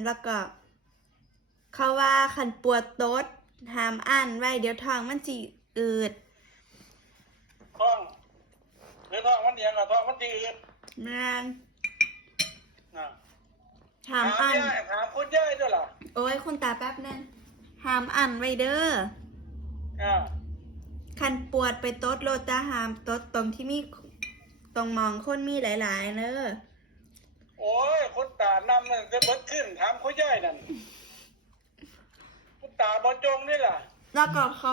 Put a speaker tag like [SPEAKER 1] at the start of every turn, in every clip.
[SPEAKER 1] แล้วก็เขาว่าคันปวดโต๊ดห้ามอ่านไว้เดี๋ยวท้องมันสิอืด
[SPEAKER 2] ท้องหรือท้องมันเดียงอะท้องมันดี
[SPEAKER 1] แม่น
[SPEAKER 2] นะ
[SPEAKER 1] ห้ามอ่าน
[SPEAKER 2] ถามคุณย่ายด้วยล่ะ
[SPEAKER 1] โอ้ยคุณตาแป๊บนึงห้ามอ่านไว้เด้อ
[SPEAKER 2] อ่า
[SPEAKER 1] คันปวดไปโต๊ดโลดตาห้ามโต๊ดตรงที่มีตรงมองคนมีหลายๆเด้อ
[SPEAKER 2] โอ้ยคุณตานำมันจะเบิดขึ้นถามคุณย่ายนั่นคุณตาบอจงนี่ล่ะ
[SPEAKER 1] แล้วก็เขา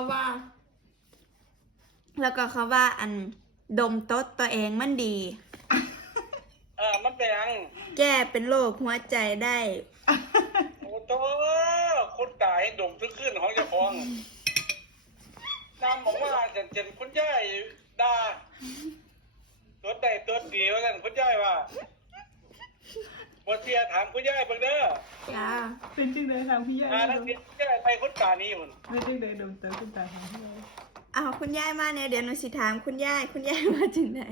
[SPEAKER 1] ว่าอันดมโต๊ดตัวเองมันดี
[SPEAKER 2] มันเป็นยัง
[SPEAKER 1] แก้เป็นโรคหัวใจได้
[SPEAKER 2] โอ้โตคุณตาให้ดมขึ้นของเจ้าของนำบอกว่าเจนคุณย่ายด่าตัวใดตัวดีว่ากันคุณย่ายว่าบ่เสียถามคุณย่ายเบิ่งเด้อ
[SPEAKER 1] จ้า
[SPEAKER 3] เป็นจังเลยทางพี่ใหญ่
[SPEAKER 2] ถ้าเสียคุณย่ายไปคุณตานี่พุ่น
[SPEAKER 3] เป็นจังเลยดมเตอคุณตาทางพี่ใหญ่
[SPEAKER 1] เอาคุณย่ายมาเนี่ยเดี๋ยวหนูสิถามคุณย่ายมาถึงไหน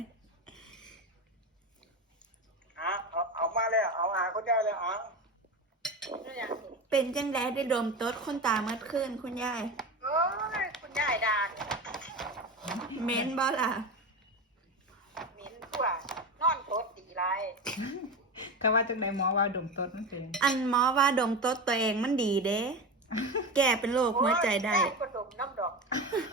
[SPEAKER 2] เอามาแล้วเอาหาคุณย่ายแล้วเอา
[SPEAKER 1] เป็นจังไดได้ดมโต๊ดคนตาเมื่อคืนคุณย่าย
[SPEAKER 4] โอ้ยคุณยายดาน
[SPEAKER 1] เม้นบ่ล่ะ
[SPEAKER 4] หมิ่นทั่วนอนโตดตีไร
[SPEAKER 3] ก็ว่าจังไดหมอว่าดมต้นมันเป็น
[SPEAKER 1] อันหมอว่าดมโต๊ดตัวเองมันดีเด้ แก้เป็นโรคหัวใจได้
[SPEAKER 4] ก็ดมน้ำดอก